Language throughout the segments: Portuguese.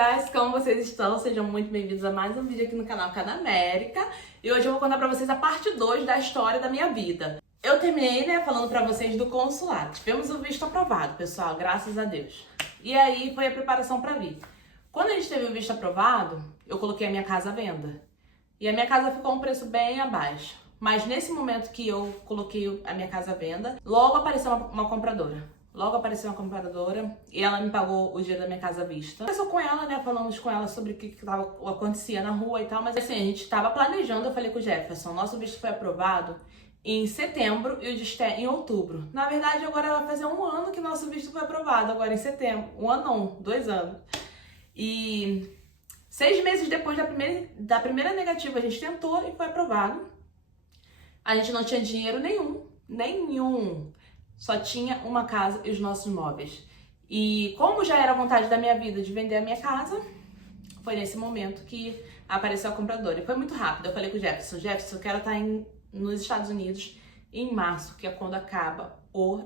guys, como vocês estão? Sejam muito bem-vindos a mais um vídeo aqui no canal Cada América. E hoje eu vou contar pra vocês a parte 2 da história da minha vida. Eu terminei, falando pra vocês do consulado. Tivemos o visto aprovado, pessoal, graças a Deus. E aí foi a preparação pra vir. Quando a gente teve o visto aprovado, eu coloquei a minha casa à venda. E a minha casa ficou um preço bem abaixo. Mas nesse momento que eu coloquei a minha casa à venda, logo apareceu uma compradora. E ela me pagou o dia da minha casa à vista. Começou com ela, falamos com ela sobre o que acontecia na rua e tal, mas assim, a gente tava planejando, eu falei com o Jefferson, nosso visto foi aprovado em setembro e o de em outubro. Na verdade, agora vai fazer um ano que nosso visto foi aprovado, agora em setembro. Um ano não, 2 anos. E 6 meses depois da primeira negativa, a gente tentou e foi aprovado. A gente não tinha dinheiro nenhum. Só tinha uma casa e os nossos móveis. E como já era a vontade da minha vida de vender a minha casa, foi nesse momento que apareceu a compradora. E foi muito rápido. Eu falei com o Jefferson, eu quero estar nos Estados Unidos em março, que é quando acaba o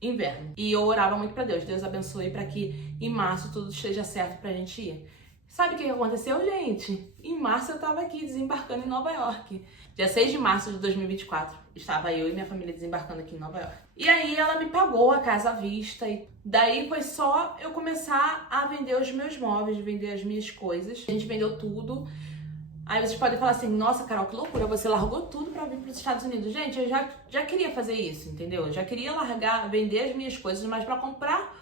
inverno. E eu orava muito pra Deus abençoe para que em março tudo esteja certo pra gente ir. Sabe o que aconteceu, gente? Em março eu tava aqui desembarcando em Nova York. Dia 6 de março de 2024, estava eu e minha família desembarcando aqui em Nova York. E aí ela me pagou a casa à vista e daí foi só eu começar a vender os meus móveis, vender as minhas coisas. A gente vendeu tudo. Aí vocês podem falar assim, nossa, Carol, que loucura, você largou tudo pra vir pros Estados Unidos. Gente, eu já queria fazer isso, entendeu? Eu já queria largar, vender as minhas coisas, mas pra comprar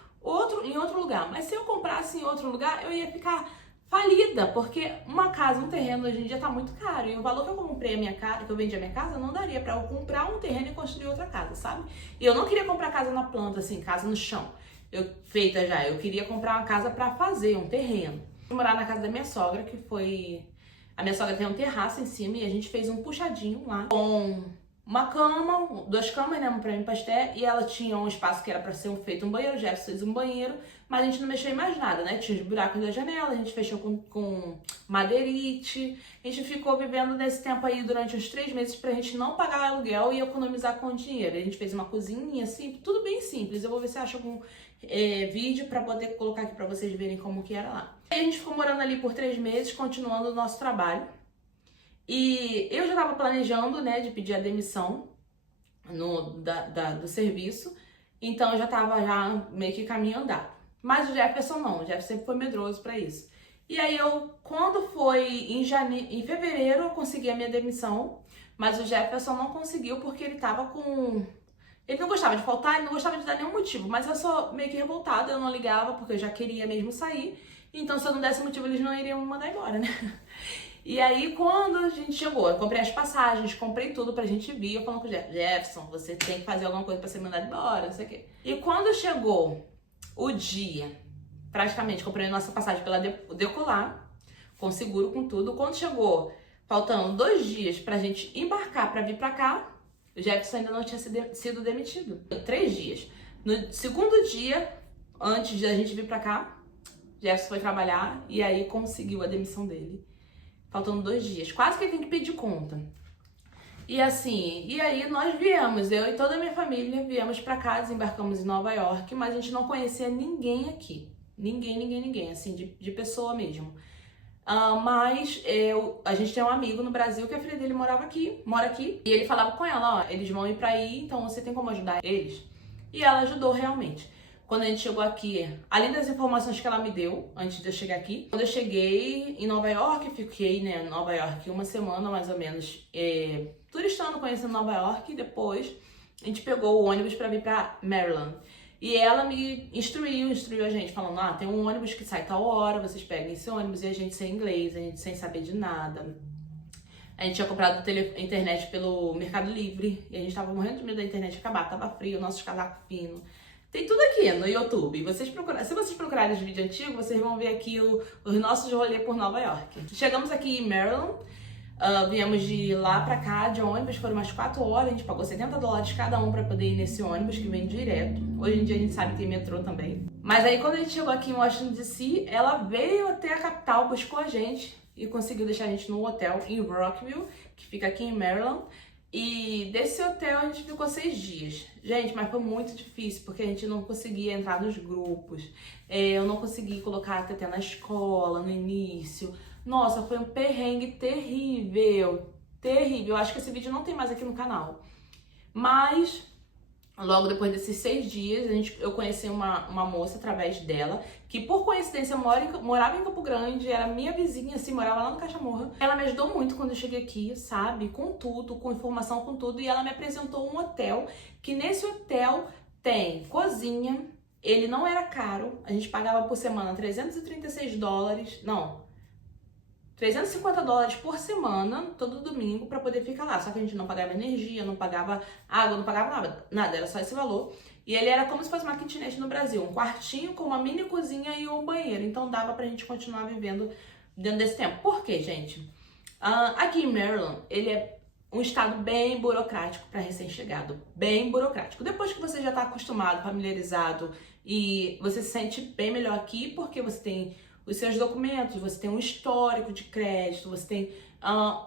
em outro lugar. Mas se eu comprasse em outro lugar, eu ia ficar falida, porque uma casa, um terreno hoje em dia tá muito caro. E o valor que eu comprei a minha casa, que eu vendi a minha casa, não daria pra eu comprar um terreno e construir outra casa, sabe? E eu não queria comprar casa na planta, assim, casa no chão, feita já. Eu queria comprar uma casa pra fazer, um terreno. Fui morar na casa da minha sogra, que foi... A minha sogra tem um terraço em cima e a gente fez um puxadinho lá com uma cama, 2 camas, uma pra mim e pra Esté, e ela tinha um espaço que era pra ser feito um banheiro, o Jefferson fez um banheiro, mas a gente não mexeu em mais nada, Tinha os buracos da janela, a gente fechou com madeirite, a gente ficou vivendo nesse tempo aí durante uns 3 meses pra gente não pagar aluguel e economizar com dinheiro. A gente fez uma cozinha, assim, tudo bem simples. Eu vou ver se eu acho algum vídeo pra poder colocar aqui pra vocês verem como que era lá. E a gente ficou morando ali por 3 meses, continuando o nosso trabalho. E eu já tava planejando, de pedir a demissão do serviço, então eu já tava meio que caminho andado. Mas o Jefferson não, o Jefferson sempre foi medroso pra isso. E aí quando foi em fevereiro, eu consegui a minha demissão, mas o Jefferson não conseguiu porque ele tava com... Ele não gostava de faltar, ele não gostava de dar nenhum motivo, mas eu sou meio que revoltada, eu não ligava porque eu já queria mesmo sair, então se eu não desse motivo eles não iriam me mandar embora, E aí, quando a gente chegou, eu comprei as passagens, comprei tudo pra gente vir, eu falando com o Jefferson, você tem que fazer alguma coisa pra ser mandado embora, não sei o quê. E quando chegou o dia, praticamente, comprei a nossa passagem pela Decolar, com seguro, com tudo. Quando chegou, faltando 2 dias pra gente embarcar pra vir pra cá, o Jefferson ainda não tinha sido demitido. 3 dias. No 2º dia, antes de a gente vir pra cá, Jefferson foi trabalhar e aí conseguiu a demissão dele. Faltando 2 dias. Quase que ele tem que pedir conta. E assim, e aí nós viemos, eu e toda a minha família viemos pra cá, desembarcamos em Nova York, mas a gente não conhecia ninguém aqui. Ninguém, assim, de pessoa mesmo. Mas a gente tem um amigo no Brasil que a filha dele mora aqui, e ele falava com ela, eles vão ir pra aí, então você tem como ajudar eles? E ela ajudou realmente. Quando a gente chegou aqui, além das informações que ela me deu antes de eu chegar aqui, quando eu cheguei em Nova York, fiquei em Nova York 1 semana mais ou menos, turistando, conhecendo Nova York, e depois a gente pegou o ônibus para vir para Maryland. E ela me instruiu a gente, falando, tem um ônibus que sai tal hora, vocês pegam esse ônibus, e a gente sem inglês, a gente sem saber de nada. A gente tinha comprado internet pelo Mercado Livre, e a gente tava morrendo de medo da internet acabar, tava frio, nossos casacos finos. Tem tudo aqui no YouTube. Se vocês procurarem os vídeos antigos, vocês vão ver aqui os nossos rolês por Nova York. Chegamos aqui em Maryland, viemos de lá pra cá de ônibus, foram umas 4 horas, a gente pagou $70 cada um pra poder ir nesse ônibus que vem direto. Hoje em dia a gente sabe que tem metrô também. Mas aí quando a gente chegou aqui em Washington DC, ela veio até a capital, buscou a gente e conseguiu deixar a gente no hotel em Rockville, que fica aqui em Maryland. E desse hotel a gente ficou 6 dias. Gente, mas foi muito difícil, porque a gente não conseguia entrar nos grupos. Eu não consegui colocar a Tetê na escola no início. Nossa, foi um perrengue terrível. Terrível. Eu acho que esse vídeo não tem mais aqui no canal. Mas logo depois desses 6 dias, eu conheci uma moça através dela, que por coincidência morava em Campo Grande, era minha vizinha, assim, morava lá no Cachamorra. Ela me ajudou muito quando eu cheguei aqui, sabe? Com tudo, com informação, com tudo. E ela me apresentou um hotel, que nesse hotel tem cozinha, ele não era caro, a gente pagava por semana $336, não, $350 por semana, todo domingo, pra poder ficar lá. Só que a gente não pagava energia, não pagava água, não pagava nada, era só esse valor. E ele era como se fosse uma kitnet no Brasil, um quartinho com uma mini cozinha e um banheiro. Então dava pra gente continuar vivendo dentro desse tempo. Por quê, gente? Aqui em Maryland, ele é um estado bem burocrático para recém-chegado, bem burocrático. Depois que você já tá acostumado, familiarizado e você se sente bem melhor aqui, porque você tem os seus documentos, você tem um histórico de crédito, você tem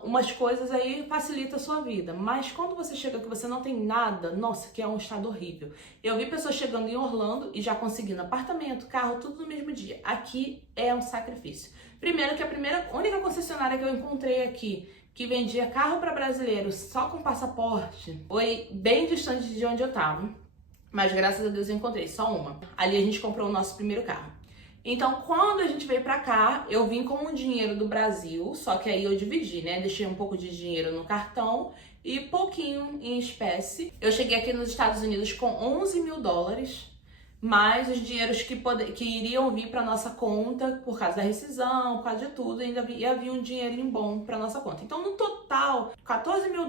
umas coisas aí, facilita a sua vida. Mas quando você chega que você não tem nada, nossa, que é um estado horrível. Eu vi pessoas chegando em Orlando e já conseguindo apartamento, carro, tudo no mesmo dia. Aqui é um sacrifício. Primeiro que a única concessionária que eu encontrei aqui que vendia carro para brasileiro só com passaporte foi bem distante de onde eu tava. Mas graças a Deus eu encontrei só uma. Ali a gente comprou o nosso primeiro carro. Então, quando a gente veio pra cá, eu vim com o dinheiro do Brasil, só que aí eu dividi, né? Deixei um pouco de dinheiro no cartão e pouquinho em espécie. Eu cheguei aqui nos Estados Unidos com $11 mil, mais os dinheiros que iriam vir pra nossa conta por causa da rescisão, por causa de tudo, ainda ia vir um dinheirinho bom pra nossa conta. Então, no total, $14 mil.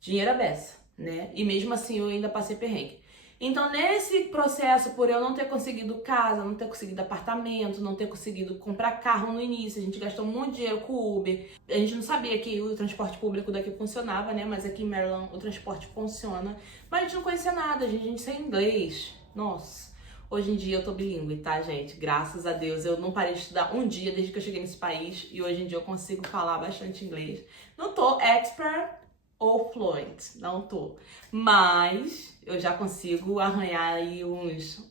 Dinheiro à beça, né? E mesmo assim, eu ainda passei perrengue. Então, nesse processo, por eu não ter conseguido casa, não ter conseguido apartamento, não ter conseguido comprar carro no início, a gente gastou muito dinheiro com o Uber. A gente não sabia que o transporte público daqui funcionava, né? Mas aqui em Maryland o transporte funciona. Mas a gente não conhecia nada, a gente sem inglês. Nossa, hoje em dia eu tô bilíngue, tá, gente? Graças a Deus, eu não parei de estudar um dia desde que eu cheguei nesse país e hoje em dia eu consigo falar bastante inglês. Não tô expert ou fluent, não tô. Mas eu já consigo arranhar aí uns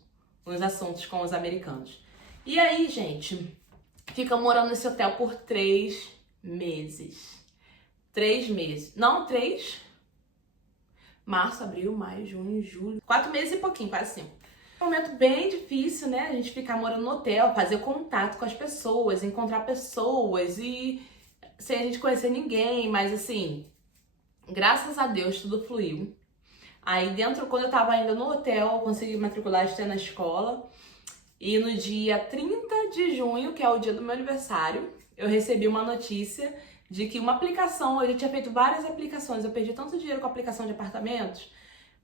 assuntos com os americanos. E aí, gente, fica morando nesse hotel por 3 meses. 3 meses. Não, 3? Março, abril, maio, junho, julho. 4 meses e pouquinho, quase 5. É um momento bem difícil, né? A gente ficar morando no hotel, fazer contato com as pessoas, encontrar pessoas e sem a gente conhecer ninguém, mas assim, graças a Deus tudo fluiu. Aí dentro, quando eu tava ainda no hotel, eu consegui matricular a na escola. E no dia 30 de junho, que é o dia do meu aniversário, eu recebi uma notícia de que uma aplicação, eu já tinha feito várias aplicações, eu perdi tanto dinheiro com a aplicação de apartamentos,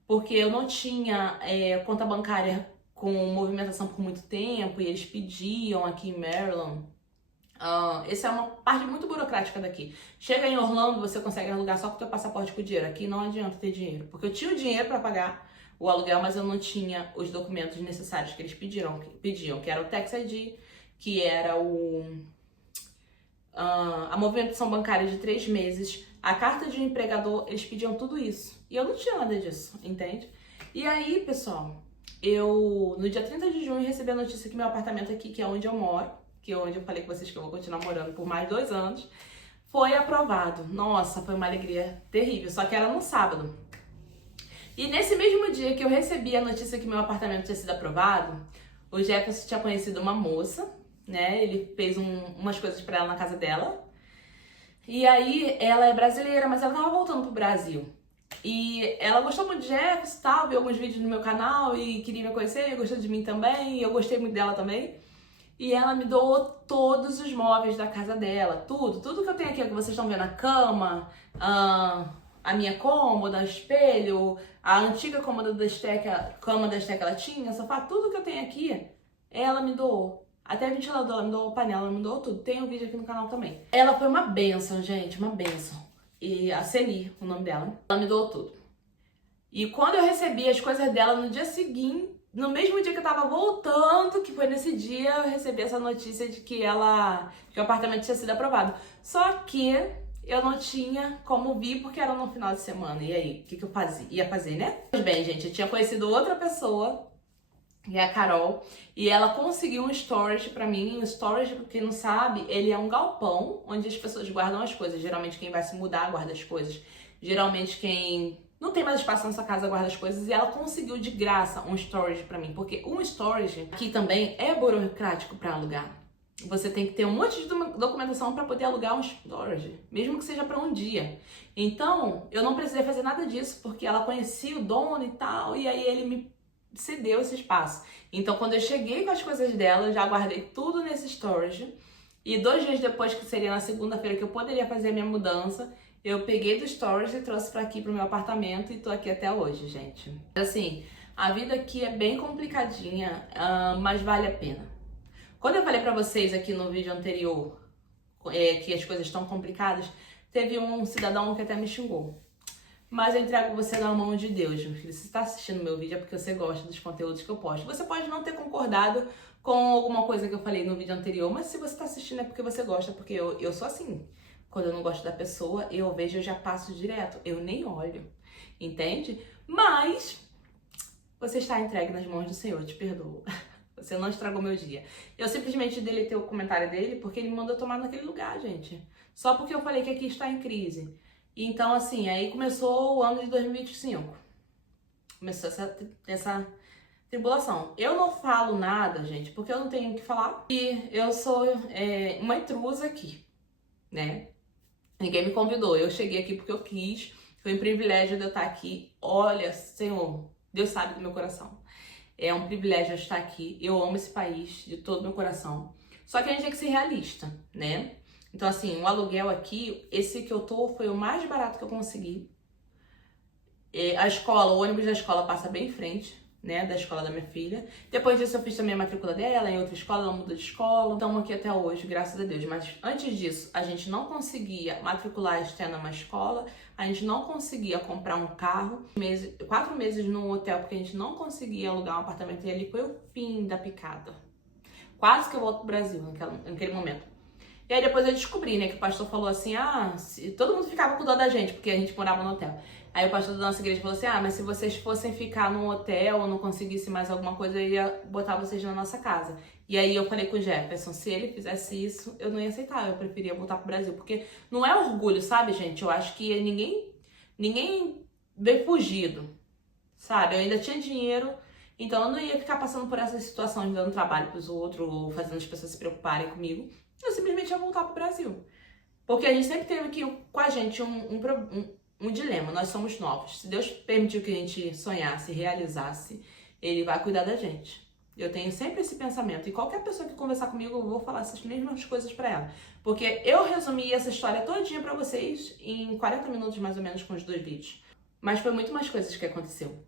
porque eu não tinha conta bancária com movimentação por muito tempo, e eles pediam aqui em Maryland. Essa é uma parte muito burocrática daqui. Chega em Orlando, você consegue alugar só com o teu passaporte com dinheiro. Aqui não adianta ter dinheiro, porque eu tinha o dinheiro para pagar o aluguel, mas eu não tinha os documentos necessários que eles pediam, que era o Tax ID, que era a movimentação bancária de 3 meses, a carta de um empregador, eles pediam tudo isso. E eu não tinha nada disso, entende? E aí, pessoal, eu no dia 30 de junho recebi a notícia que meu apartamento aqui, que é onde eu moro, que é onde eu falei com vocês que eu vou continuar morando por mais 2 anos, foi aprovado. Nossa, foi uma alegria terrível, só que era no sábado. E nesse mesmo dia que eu recebi a notícia que meu apartamento tinha sido aprovado, o Jefferson tinha conhecido uma moça, né? Ele fez umas coisas pra ela na casa dela. E aí, ela é brasileira, mas ela tava voltando pro Brasil. E ela gostou muito de Jefferson e tal, viu alguns vídeos no meu canal e queria me conhecer, gostou de mim também, e eu gostei muito dela também. E ela me doou todos os móveis da casa dela, tudo que eu tenho aqui, que vocês estão vendo, a cama, a minha cômoda, espelho, a antiga cômoda da Esteca, cama da Esteca ela tinha, sofá, tudo que eu tenho aqui, ela me doou. Até ventilador, ela me doou panela, ela me doou tudo. Tem um vídeo aqui no canal também. Ela foi uma bênção, gente, uma bênção. E a Celi, o nome dela, ela me doou tudo. E quando eu recebi as coisas dela no dia seguinte, no mesmo dia que eu tava voltando, que foi nesse dia, eu recebi essa notícia de que o apartamento tinha sido aprovado. Só que eu não tinha como vir porque era no final de semana. E aí, o que eu fazia? Ia fazer, né? Pois bem, gente, eu tinha conhecido outra pessoa, que é a Carol, e ela conseguiu um storage pra mim. Um storage, pra quem não sabe, ele é um galpão onde as pessoas guardam as coisas. Geralmente quem vai se mudar guarda as coisas. Geralmente quem não tem mais espaço na sua casa guarda as coisas. E ela conseguiu de graça um storage pra mim, porque um storage aqui também é burocrático pra alugar. Você tem que ter um monte de documentação para poder alugar um storage, mesmo que seja para um dia. Então, eu não precisei fazer nada disso, porque ela conhecia o dono e tal, e aí ele me cedeu esse espaço. Então, quando eu cheguei com as coisas dela, eu já guardei tudo nesse storage. E 2 dias depois, que seria na segunda-feira que eu poderia fazer a minha mudança, eu peguei do storage e trouxe para aqui, pro meu apartamento, e tô aqui até hoje, gente. Assim, a vida aqui é bem complicadinha, mas vale a pena. Quando eu falei pra vocês aqui no vídeo anterior que as coisas estão complicadas, teve um cidadão que até me xingou. Mas eu entrego você na mão de Deus, meu filho. Se você tá assistindo meu vídeo é porque você gosta dos conteúdos que eu posto. Você pode não ter concordado com alguma coisa que eu falei no vídeo anterior, mas se você tá assistindo é porque você gosta, porque eu sou assim. Quando eu não gosto da pessoa, eu vejo, eu já passo direto. Eu nem olho, entende? Mas você está entregue nas mãos do Senhor, eu te perdoo. Você não estragou meu dia. Eu simplesmente deletei o comentário dele porque ele me mandou tomar naquele lugar, gente. Só porque eu falei que aqui está em crise. Então, assim, aí começou o ano de 2025. Começou essa tribulação. Eu não falo nada, gente, porque eu não tenho o que falar. E eu sou uma intrusa aqui, né? Ninguém me convidou. Eu cheguei aqui porque eu quis. Foi um privilégio de eu estar aqui. Olha, Senhor, Deus sabe do meu coração. É um privilégio estar aqui. Eu amo esse país de todo o meu coração. Só que a gente tem que ser realista, né? Então, assim, o aluguel aqui, esse que eu tô, foi o mais barato que eu consegui. A escola, o ônibus da escola passa bem em frente, né? Da escola da minha filha. Depois disso, eu fiz também a matrícula dela em outra escola, ela mudou de escola. Estamos aqui até hoje, graças a Deus. Mas antes disso, a gente não conseguia matricular a Esté numa escola. A gente não conseguia comprar um carro. 4 meses num hotel, porque a gente não conseguia alugar um apartamento. E ali foi o fim da picada. Quase que eu volto pro Brasil naquele momento. E aí depois eu descobri, né, que o pastor falou assim, todo mundo ficava com dó da gente, porque a gente morava no hotel. Aí o pastor da nossa igreja falou assim, mas se vocês fossem ficar num hotel ou não conseguissem mais alguma coisa, eu ia botar vocês na nossa casa. E aí eu falei com o Jefferson, se ele fizesse isso, eu não ia aceitar, eu preferia voltar pro Brasil. Porque não é orgulho, sabe, gente? Eu acho que ninguém veio fugido, sabe? Eu ainda tinha dinheiro, então eu não ia ficar passando por essas situações, dando trabalho pros outros, ou fazendo as pessoas se preocuparem comigo. Eu simplesmente ia voltar pro Brasil. Porque a gente sempre teve aqui com a gente um dilema. Nós somos novos. Se Deus permitiu que a gente sonhasse, realizasse, Ele vai cuidar da gente. Eu tenho sempre esse pensamento. E qualquer pessoa que conversar comigo, eu vou falar essas mesmas coisas pra ela. Porque eu resumi essa história todinha pra vocês em 40 minutos, mais ou menos, com os 2 vídeos. Mas foi muito mais coisas que aconteceu.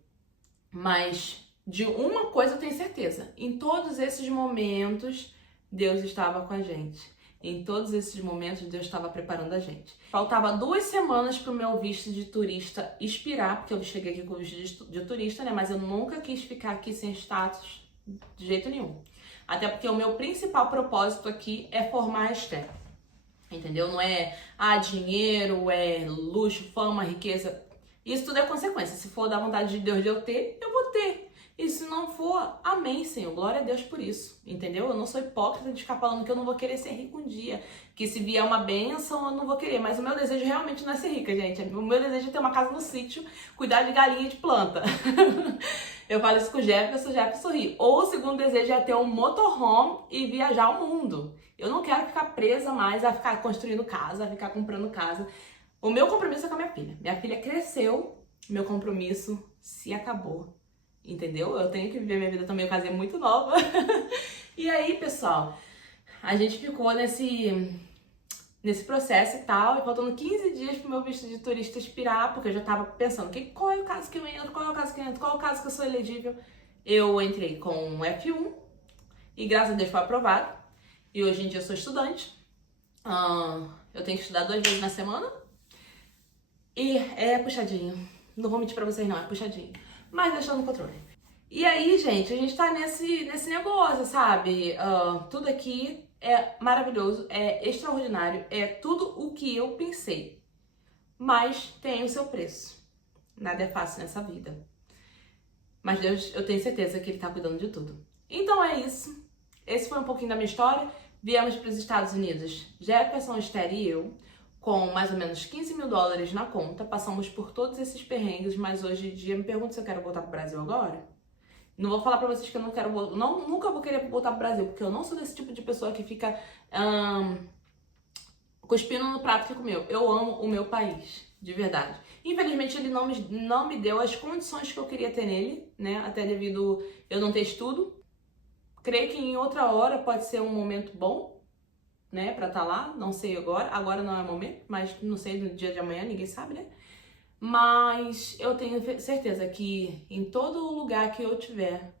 Mas de uma coisa eu tenho certeza. Em todos esses momentos, Deus estava com a gente. Em todos esses momentos, Deus estava preparando a gente. Faltava 2 semanas para o meu visto de turista expirar, porque eu cheguei aqui com o visto de turista, né? Mas eu nunca quis ficar aqui sem status de jeito nenhum. Até porque o meu principal propósito aqui é formar a Esté. Entendeu? Não é dinheiro, é luxo, fama, riqueza. Isso tudo é consequência. Se for da vontade de Deus de eu ter, eu vou ter. E se não for, amém, Senhor. Glória a Deus por isso, entendeu? Eu não sou hipócrita de ficar falando que eu não vou querer ser rico um dia. Que se vier uma bênção, eu não vou querer. Mas o meu desejo realmente não é ser rica, gente. O meu desejo é ter uma casa no sítio, cuidar de galinha e de planta. Eu falo isso com o Jefferson sorri. Ou o segundo desejo é ter um motorhome e viajar o mundo. Eu não quero ficar presa mais a ficar construindo casa, a ficar comprando casa. O meu compromisso é com a minha filha. Minha filha cresceu, meu compromisso se acabou. Entendeu? Eu tenho que viver minha vida também, eu casei muito nova. E aí, pessoal, a gente ficou nesse processo e tal, e faltando 15 dias pro meu visto de turista expirar, porque eu já tava pensando, qual é o caso que eu entro, qual é o caso que eu entro, qual é o caso que eu sou elegível. Eu entrei com F1, e graças a Deus foi aprovado, e hoje em dia eu sou estudante. Eu tenho que estudar 2 vezes na semana, e é puxadinho. Não vou mentir pra vocês não, é puxadinho. Mas deixando no controle. E aí, gente, a gente tá nesse negócio, sabe? Tudo aqui é maravilhoso, é extraordinário, é tudo o que eu pensei. Mas tem o seu preço. Nada é fácil nessa vida. Mas Deus, eu tenho certeza que Ele tá cuidando de tudo. Então é isso. Esse foi um pouquinho da minha história. Viemos para os Estados Unidos, Jefferson, Esther e eu, com mais ou menos 15 mil dólares na conta. Passamos por todos esses perrengues, mas hoje em dia me pergunto se eu quero voltar pro Brasil agora. Não vou falar pra vocês que eu não quero voltar, nunca vou querer voltar pro Brasil, porque eu não sou desse tipo de pessoa que fica cuspindo no prato que comeu. Eu amo o meu país, de verdade. Infelizmente ele não me deu as condições que eu queria ter nele, né? Até devido eu não ter estudo. Creio que em outra hora pode ser um momento bom, né, pra estar lá. Não sei agora. Agora não é o momento, mas não sei no dia de amanhã, ninguém sabe, né? Mas eu tenho certeza que em todo lugar que eu tiver,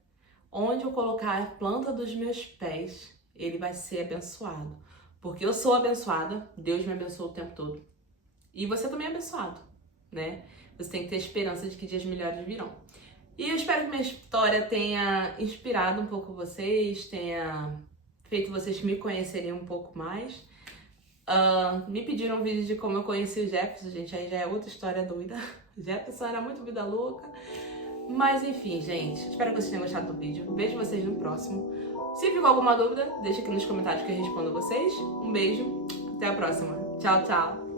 onde eu colocar a planta dos meus pés, ele vai ser abençoado. Porque eu sou abençoada, Deus me abençoa o tempo todo. E você também é abençoado, né? Você tem que ter esperança de que dias melhores virão. E eu espero que minha história tenha inspirado um pouco vocês, tenha feito vocês me conhecerem um pouco mais. Me pediram um vídeo de como eu conheci o Jefferson, gente, aí já é outra história doida. Jefferson era muito vida louca. Mas enfim, gente, espero que vocês tenham gostado do vídeo. Vejo vocês no próximo. Se ficou alguma dúvida, deixa aqui nos comentários que eu respondo a vocês. Um beijo, até a próxima. Tchau, tchau.